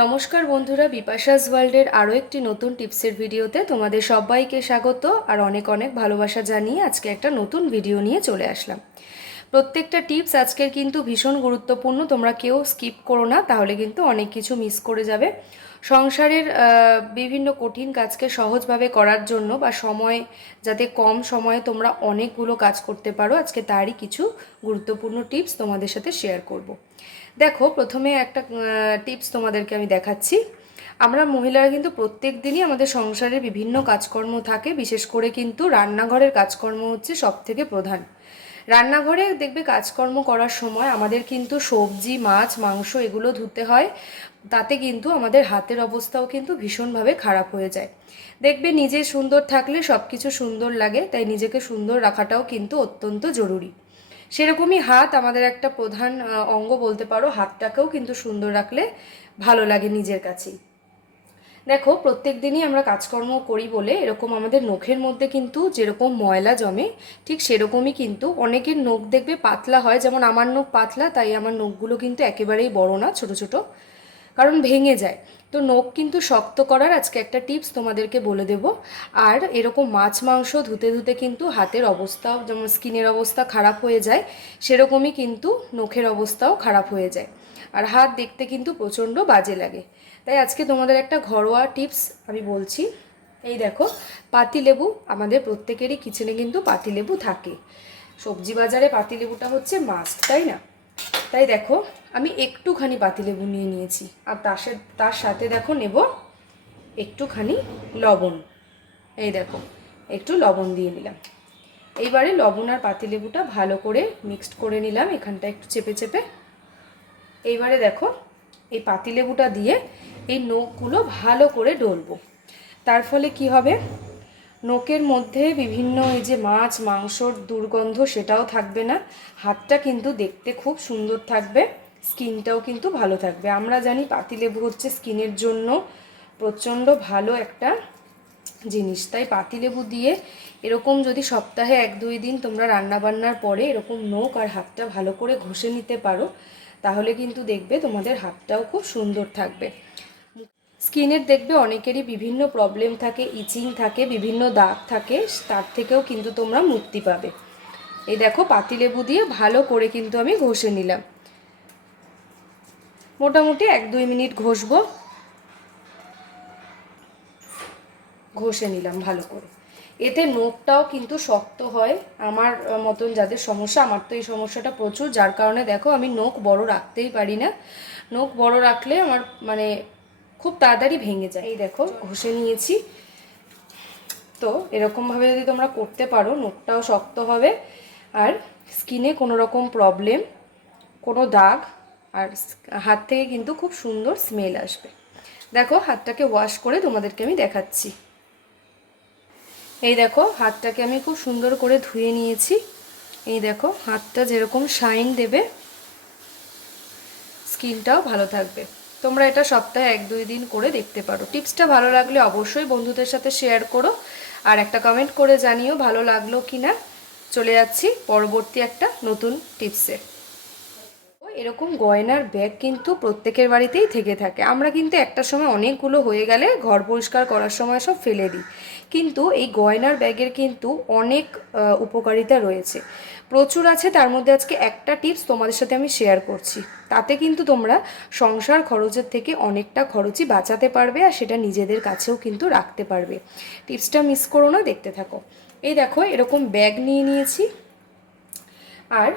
নমস্কার বন্ধুরা, বিপাশাস ওয়ার্ল্ডের আরও একটি নতুন টিপসের ভিডিওতে তোমাদের সবাইকে স্বাগত আর অনেক অনেক ভালোবাসা জানিয়ে আজকে একটা নতুন ভিডিও নিয়ে চলে আসলাম। প্রত্যেকটা টিপস আজকের কিন্তু ভীষণ গুরুত্বপূর্ণ। তোমরা কেউ স্কিপ করো না, তাহলে কিন্তু অনেক কিছু মিস করে যাবে। সংসারের বিভিন্ন কঠিন কাজকে সহজভাবে করার জন্য বা সময়, যাতে কম সময়ে তোমরা অনেকগুলো কাজ করতে পারো, আজকে তারই কিছু গুরুত্বপূর্ণ টিপস তোমাদের সাথে শেয়ার করব। দেখো, প্রথমে একটা টিপস তোমাদেরকে আমি দেখাচ্ছি। আমরা মহিলারা কিন্তু প্রত্যেক দিনই আমাদের সংসারে বিভিন্ন কাজকর্ম থাকে, বিশেষ করে কিন্তু রান্নাঘরের কাজকর্ম হচ্ছে সব থেকে প্রধান। রান্নাঘরে দেখবে কাজকর্ম করার সময় আমাদের কিন্তু সবজি, মাছ, মাংস এগুলো ধুতে হয়। তাতে কিন্তু আমাদের হাতের অবস্থাও কিন্তু ভীষণভাবে খারাপ হয়ে যায়। দেখবে নিজে সুন্দর থাকলে সব কিছু সুন্দর লাগে, তাই নিজেকে সুন্দর রাখাটাও কিন্তু অত্যন্ত জরুরি। সেরকমই হাত আমাদের একটা প্রধান অঙ্গ বলতে পারো, হাতটাকেও কিন্তু সুন্দর রাখলে ভালো লাগে নিজের কাছেই। দেখো, প্রত্যেক দিনই আমরা কাজকর্ম করি বলে এরকম আমাদের নখের মধ্যে কিন্তু যেরকম ময়লা জমে, ঠিক সেরকমই কিন্তু অনেকের নখ দেখবে পাতলা হয়। যেমন আমার নখ পাতলা, তাই আমার নখগুলো কিন্তু একেবারেই বড় না, ছোট ছোট। কারণ ভেঙে যায়। তো নখ কিন্তু শক্ত করার আজকে একটা টিপস তোমাদেরকে বলে দেব। আর এরকম মাছ, মাংস ধুতে ধুতে কিন্তু হাতের অবস্থাও, যেমন স্কিনের অবস্থা খারাপ হয়ে যায়, সেরকমই কিন্তু নখের অবস্থাও খারাপ হয়ে যায়। আর হাত দেখতে কিন্তু প্রচণ্ড বাজে লাগে। তাই আজকে তোমাদের একটা ঘরোয়া টিপস আমি বলছি। এই দেখো পাতিলেবু আমাদের প্রত্যেকেরই কিচেনে কিন্তু পাতিলেবু থাকে। সবজি বাজারে পাতিলেবুটা হচ্ছে মাস্ট তাই না? তাই দেখো, আমি একটুখানি পাতিলেবু নিয়ে নিয়েছি। আর তার তার সাথে দেখো নেব একটুখানি লবণ। এই দেখো, একটু লবণ দিয়ে নিলাম। এইবারে লবণ আর পাতিলেবুটা ভালো করে মিক্সড করে নিলাম, এখানটা একটু চেপে চেপে। এইবারে দেখো, এই পাতিলেবুটা দিয়ে এই নখগুলো ভালো করে ডলবো। তার ফলে কি হবে? নখের মধ্যে বিভিন্ন এই যে মাছ, মাংসর দুর্গন্ধ সেটাও থাকবে না। হাতটা কিন্তু দেখতে খুব সুন্দর থাকবে। স্কিনটাও কিন্তু ভালো থাকবে। আমরা জানি পাতিলেবু হচ্ছে স্কিনের জন্য প্রচণ্ড ভালো একটা জিনিস। তাই পাতিলেবু দিয়ে এরকম যদি সপ্তাহে এক, দুই দিন তোমরা রান্না বান্নার পরে এরকম নখ আর হাতটা ভালো করে ঘষে নিতে পারো, তাহলে কিন্তু দেখবে তোমাদের হাতটাও খুব সুন্দর থাকবে। স্কিনের দেখবে অনেকেরই বিভিন্ন প্রবলেম থাকে, ইচিং থাকে, বিভিন্ন দাগ থাকে, তার থেকেও কিন্তু তোমরা মুক্তি পাবে। এই দেখো পাতিলেবু দিয়ে ভালো করে কিন্তু আমি ঘষে নিলাম। মোটামুটি এক দুই মিনিট ঘষবো। ঘষে নিলাম ভালো করে। এতে নখটাও কিন্তু শক্ত হয়। আমার মতন যাদের সমস্যা, আমার তো এই সমস্যাটা প্রচুর। যার কারণে দেখো, আমি নখ বড় রাখতেই পারি না। নখ বড় রাখলে আমার মানে খুব তাড়াতাড়ি ভেঙে যায়। এই দেখো, ঘষে নিয়েছি। তো এরকমভাবে যদি তোমরা করতে পারো, নখটাও শক্ত হবে। আর স্কিনে কোনো রকম প্রবলেম কোনো দাগ, আর হাত থেকে কিন্তু খুব সুন্দর স্মেল আসবে। দেখো, হাতটাকে ওয়াশ করে তোমাদেরকে আমি দেখাচ্ছি। এই দেখো, হাতটাকে আমি খুব সুন্দর করে ধুয়ে নিয়েছি। এই দেখো, হাতটা যেরকম শাইন দেবে স্কিনটাও ভালো থাকবে। তোমরা এটা সপ্তাহে এক, দুই দিন করে দেখতে পারো। টিপসটা ভালো লাগলে অবশ্যই বন্ধুদের সাথে শেয়ার করো আর একটা কমেন্ট করে জানিও ভালো লাগল কি না চলে যাচ্ছি পরবর্তী একটা নতুন টিপসে। এরকম গয়নার ব্যাগ কিন্তু প্রত্যেকের বাড়িতেই থেকে থাকে। আমরা কিন্তু একটা সময় অনেকগুলো হয়ে গেলে ঘর পরিষ্কার করার সময় সব ফেলে দিই। কিন্তু এই গয়নার ব্যাগের কিন্তু অনেক উপকারিতা রয়েছে। প্রচুর আছে, তার মধ্যে আজকে একটা টিপস তোমাদের সাথে আমি শেয়ার করছি। তাতে কিন্তু তোমরা সংসার খরচের থেকে অনেকটা খরচই বাঁচাতে পারবে আর সেটা নিজেদের কাছেও কিন্তু রাখতে পারবে। টিপসটা মিস করো না, দেখতে থাকো। এই দেখো, এরকম ব্যাগ নিয়ে নিয়েছি। আর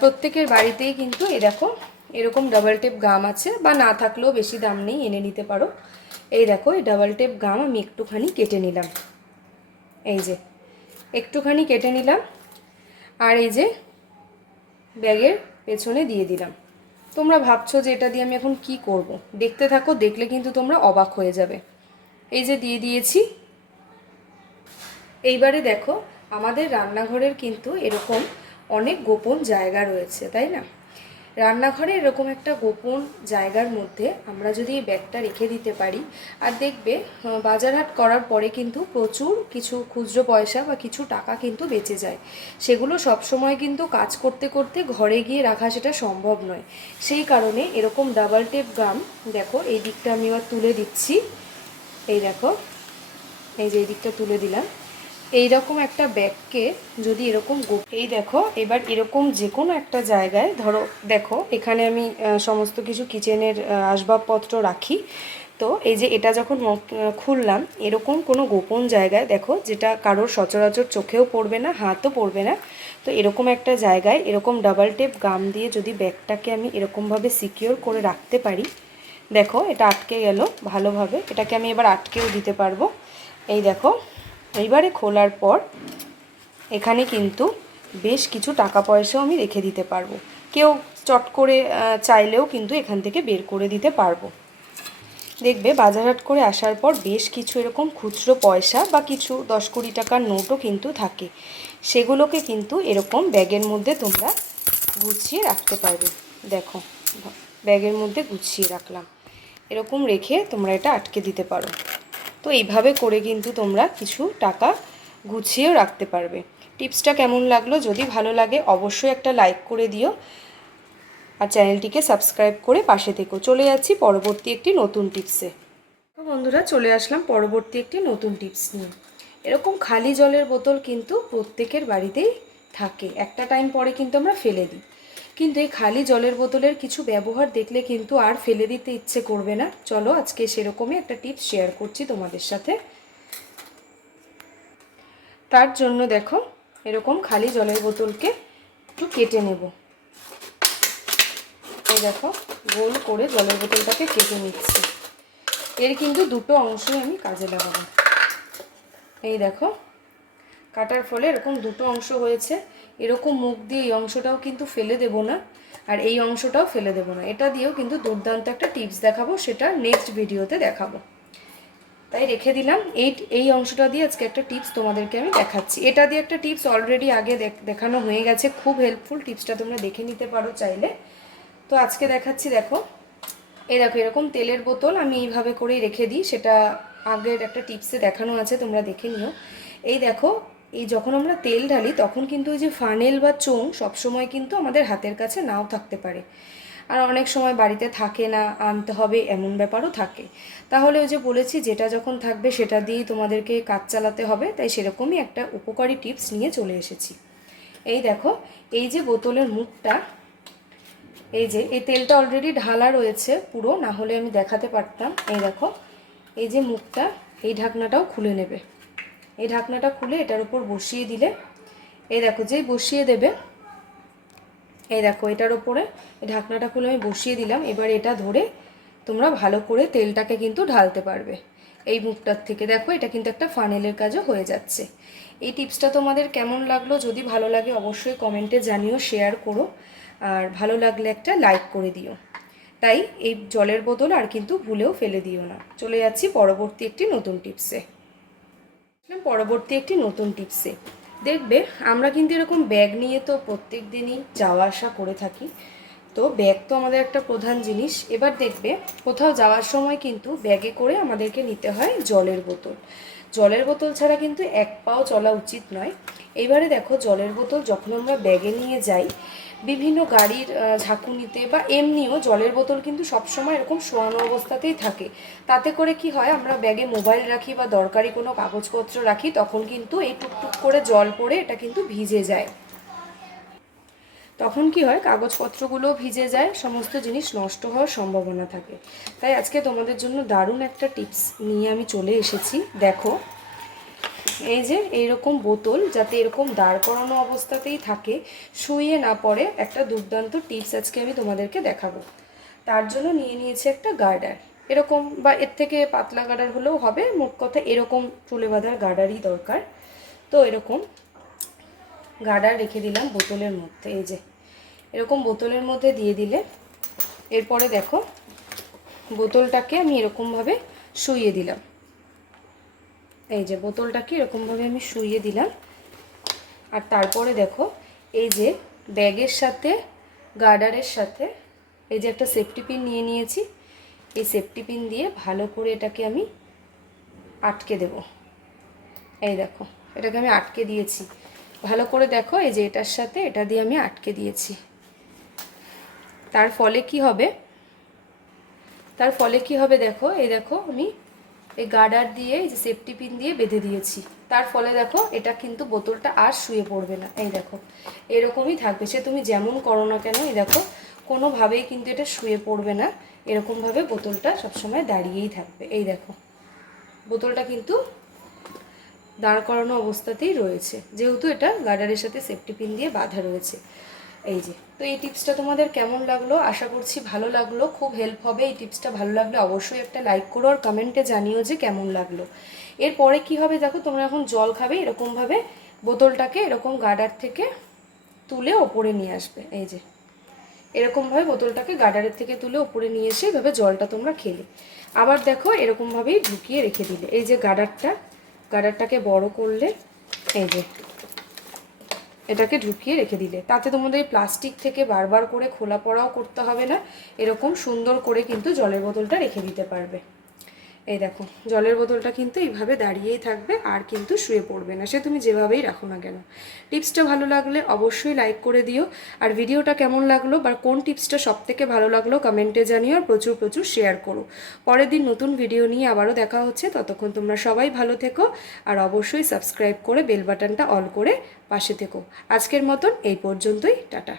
প্রত্যেকের বাড়িতেই কিন্তু এ দেখো, এরকম ডাবল টেপ গাম আছে বা না থাকলেও বেশি দাম নেই, এনে নিতে পারো। এই দেখো, এই ডাবল টেপ গাম আমি একটুখানি কেটে নিলাম। এই যে, একটুখানি কেটে নিলাম। আর এই যে ব্যাগের পেছনে দিয়ে দিলাম। তোমরা ভাবছ যে এটা দিয়ে আমি এখন কি করব। দেখতে থাকো, দেখলে কিন্তু তোমরা অবাক হয়ে যাবে। এই যে দিয়ে দিয়েছি। এইবারে দেখো, আমাদের রান্নাঘরের কিন্তু এরকম অনেক গোপন জায়গা রয়েছে, তাই না? রান্নাঘরে এরকম একটা গোপন জায়গার মধ্যে আমরা যদি এই ব্যাগটা রেখে দিতে পারি আর দেখবে আহ, বাজার হাট করার পরে কিন্তু প্রচুর কিছু খুচরো পয়সা বা কিছু টাকা কিন্তু বেঁচে যায়। সেগুলো সব সময় কিন্তু কাজ করতে করতে ঘরে গিয়ে রাখা সেটা সম্ভব নয়। সেই কারণে এরকম ডাবল টেপ গাম দেখো এই দিকটা আমি এবার তুলে দিচ্ছি। এই দেখো এই যে এই দিকটা তুলে দিলাম। এই রকম একটা ব্যাগকে যদি এরকম এই দেখো, এবার এরকম যে কোনো একটা জায়গায়, ধরো, দেখো, এখানে আমি সমস্ত কিছু কিচেনের আসবাবপত্র রাখি। তো এই যে এটা যখন খুললাম, এরকম কোনো গোপন জায়গায়, দেখো, যেটা কারোর সচরাচর চোখেও পড়বে না, হাতও পড়বে না, তো এরকম একটা জায়গায়, এরকম ডাবল টেপ গাম দিয়ে যদি ব্যাগটাকে আমি এরকমভাবে সিকিওর করে রাখতে পারি, দেখো, এটা আটকে গেল ভালোভাবে। এটাকে আমি এবার আটকেও দিতে পারব। এই দেখো এইবারে খোলার পর এখানে কিন্তু বেশ কিছু টাকা পয়সাও আমি রেখে দিতে পারব। কেউ চট করে চাইলেও কিন্তু এখান থেকে বের করে দিতে পারব। দেখবে বাজারহাট করে আসার পর বেশ কিছু এরকম খুচরো পয়সা বা কিছু দশ কুড়ি টাকার নোটও কিন্তু থাকে। সেগুলোকে কিন্তু এরকম ব্যাগের মধ্যে তোমরা গুছিয়ে রাখতে পারবে। দেখো, ব্যাগের মধ্যে গুছিয়ে রাখলাম। এরকম রেখে তোমরা এটা আটকে দিতে পারো। তো এইভাবে করে কিন্তু তোমরা কিছু টাকা গুছিয়েও রাখতে পারবে। টিপসটা কেমন লাগল? যদি ভালো লাগে, অবশ্যই একটা লাইক করে দিও আর চ্যানেলটিকে সাবস্ক্রাইব করে পাশে থেকো। চলে যাচ্ছি পরবর্তী একটি নতুন টিপসে। তো বন্ধুরা, চলে আসলাম পরবর্তী একটি নতুন টিপস নিয়ে। এরকম খালি জলের বোতল কিন্তু প্রত্যেকের বাড়িতেই থাকে। একটা টাইম পরে কিন্তু আমরা ফেলে দিই। কিন্তু এই খালি জলের বোতলের কিছু ব্যবহার দেখলে কিন্তু আর ফেলে দিতে ইচ্ছে করবে না। চলো আজকে সেরকমই একটা টিপস শেয়ার করছি তোমাদের সাথে। তার জন্য দেখো, এরকম খালি জলের বোতলকে একটু কেটে নেব। এই দেখো, গোল করে জলের বোতলটাকে কেটে নিচ্ছি। এর কিন্তু দুটো অংশই আমি কাজে লাগাবো। এই দেখো, কাটার ফলে এরকম দুটো অংশ হয়েছে। এরকম মুখ দিয়ে এই অংশটাও কিন্তু ফেলে দেব না, আর এই অংশটাও ফেলে দেব না। এটা দিয়েও কিন্তু দুর্দান্ত একটা টিপস দেখাবো, সেটা নেক্সট ভিডিওতে দেখাবো। তাই রেখে দিলাম, এই এই অংশটা দিয়ে আজকে একটা টিপস তোমাদেরকে আমি দেখাচ্ছি। এটা দিয়ে একটা টিপস অলরেডি আগে দেখ- দেখানো হয়ে গেছে, খুব হেল্পফুল টিপসটা তোমরা দেখে নিতে পারো চাইলে। তো আজকে দেখাচ্ছি, দেখো। এই দেখো, এরকম তেলের বোতল আমি এইভাবে করেই রেখে দিই, সেটা আগের একটা টিপসে দেখানো আছে, তোমরা দেখে নিও। এই দেখো এই যখন আমরা তেল ঢালি, তখন কিন্তু ওই যে ফানেল বা চোং সবসময় কিন্তু আমাদের হাতের কাছে নাও থাকতে পারে। আর অনেক সময় বাড়িতে থাকে না, আনতে হবে এমন ব্যাপারও থাকে। তাহলে ওই যে বলেছি, যেটা যখন থাকবে সেটা দিয়েই তোমাদেরকে কাজ চালাতে হবে, তাই সেরকমই একটা উপকারী টিপস নিয়ে চলে এসেছি। এই দেখো, এই যে বোতলের মুখটা, এই যে, এই তেলটা অলরেডি ঢালা রয়েছে পুরো, না হলে আমি দেখাতে পারতাম। এই দেখো, এই যে মুখটা, এই ঢাকনাটাও খুলে নেবে। এই ঢাকনাটা খুলে এটার উপর বসিয়ে দিলে, এই দেখো যেই বসিয়ে দেবে, এই দেখো এটার এই ঢাকনাটা খুলে আমি বসিয়ে দিলাম, এবার এটা ধরে তোমরা ভালো করে তেলটাকে কিন্তু ঢালতে পারবে এই মুখটার থেকে। দেখো এটা কিন্তু একটা ফানেলের কাজও হয়ে যাচ্ছে। এই টিপসটা তোমাদের কেমন লাগল? যদি ভালো লাগে অবশ্যই কমেন্টে জানিও শেয়ার করো, আর ভালো লাগলে একটা লাইক করে দিও। তাই এই জলের বোতল আর কিন্তু ভুলেও ফেলে দিও না। চলে যাচ্ছি পরবর্তী একটি নতুন টিপসে। পরবর্তী একটি নতুন টিপসে। দেখবে, আমরা কিন্তু এরকম ব্যাগ নিয়ে তো প্রত্যেক দিনই যাওয়া আসা করে থাকি। তো ব্যাগ তো আমাদের একটা প্রধান জিনিস। এবার দেখবে, কোথাও যাওয়ার সময় কিন্তু ব্যাগে করে আমাদেরকে নিতে হয় জলের বোতল। জলের বোতল ছাড়া কিন্তু এক পাও চলা উচিত নয়। এবারে দেখো জলের বোতল যখন আমরা ব্যাগে নিয়ে যাই, বিভিন্ন গাড়ির ঝাঁকুনিতে বা এমনিও জলের বোতল কিন্তু সবসময় এরকম শোয়ানো অবস্থাতেই থাকে। তাতে করে কি হয়, আমরা ব্যাগে মোবাইল রাখি বা দরকারি কোনো কাগজপত্র রাখি, তখন কিন্তু এই টুকটুক করে জল পড়ে এটা কিন্তু ভিজে যায়। তখন কি হয়, কাগজপত্রগুলো ভিজে যায়, সমস্ত জিনিস নষ্ট হওয়ার সম্ভাবনা থাকে। তাই আজকে তোমাদের জন্য দারুণ একটা টিপস নিয়ে আমি চলে এসেছি। দেখো, এই যে এইরকম বোতল যাতে এরকম দাঁড় করানো অবস্থাতেই থাকে শুয়ে না পড়ে, একটা দুর্দান্ত টিপস আজকে আমি তোমাদেরকে দেখাবো। তার জন্য নিয়ে নিয়েছি একটা গার্ডার। এরকম বা এর থেকে পাতলা গার্ডার হলেও হবে, মোট কথা এরকম চুলে বাঁধার গার্ডারই দরকার। তো এরকম গার্ডার রেখে দিলাম বোতলের মধ্যে, এই যে। এরকম বোতলের মধ্যে দিয়ে দিলে এরপরে দেখো বোতলটাকে আমি এরকমভাবে শুইয়ে দিলাম। এই যে বোতলটাকে এরকমভাবে আমি শুইয়ে দিলাম। আর তারপরে দেখো এই যে ব্যাগের সাথে, গার্ডারের সাথে এই যে একটা সেফটি পিন নিয়ে নিয়েছি, এই সেফটি পিন দিয়ে ভালো করে এটাকে আমি আটকে দেব। এই দেখো, এটাকে আমি আটকে দিয়েছি। ভালো করে দেখো, এই যে এটার সাথে এটা দিয়ে আমি আটকে দিয়েছি। তার ফলে কি হবে? তার ফলে কি হবে দেখো, এই দেখো আমি এই গার্ডার দিয়ে, এই যে সেফটি পিন দিয়ে বেঁধে দিয়েছি। তার ফলে দেখো, এটা কিন্তু বোতলটা আর শুয়ে পড়বে না। এই দেখো, এরকমই থাকবে। সে তুমি যেমন করো না কেন, এই দেখো, কোনোভাবেই কিন্তু এটা শুয়ে পড়বে না। এরকমভাবে বোতলটা সবসময় দাঁড়িয়েই থাকবে। এই দেখো, বোতলটা কিন্তু দাঁড় করানো অবস্থাতেই রয়েছে। যেহেতু এটা গার্ডারের সাথে সেফটি পিন দিয়ে বাঁধা রয়েছে। এই যে, তো এই টিপসটা তোমাদের কেমন লাগল? আশা করছি ভালো লাগল। খুব হেল্প হবে। এই টিপসটা ভালো লাগলে অবশ্যই একটা লাইক করো আর কমেন্টে জানিও যে কেমন লাগল। এরপরে কি হবে দেখো, তোমরা এখন জল খাবে, এরকমভাবে বোতলটাকে এরকম গার্ডার থেকে তুলে ওপরে নিয়ে আসবে। এই যে, এরকমভাবে বোতলটাকে গার্ডারের থেকে তুলে ওপরে নিয়ে এসে এভাবে জলটা তোমরা খেলে। আবার দেখো, এরকমভাবেই ঢুকিয়ে রেখে দিলে। এই যে গার্ডারটা গার্ডারটাকে বড় করলে, এই যে, এটাকে ঢুকিয়ে রেখে দিলে। তাতে তোমাদের প্লাস্টিক থেকে বারবার করে খোলা পড়াও করতে হবে না, এরকম সুন্দর করে কিন্তু জলের বোতলটা রেখে দিতে পারবে। এই দেখো, জলের বোতলটা কিন্তু এইভাবে দাঁড়িয়েই থাকবে আর কিন্তু শুয়ে পড়বে না, সে তুমি যেভাবেই রাখো না কেন। টিপসটা ভালো লাগলে অবশ্যই লাইক করে দিও, আর ভিডিওটা কেমন লাগল বা কোন টিপসটা সব থেকে ভালো লাগল কমেন্টে জানিও আর প্রচুর প্রচুর শেয়ার করো। পরের দিন নতুন ভিডিও নিয়ে আবারও দেখা হচ্ছে, ততক্ষণ তোমরা সবাই ভালো থেকো আর অবশ্যই সাবস্ক্রাইব করে বেল বাটনটা অল করে পাশে থেকো। আজকের মতন এই পর্যন্তই, টাটা।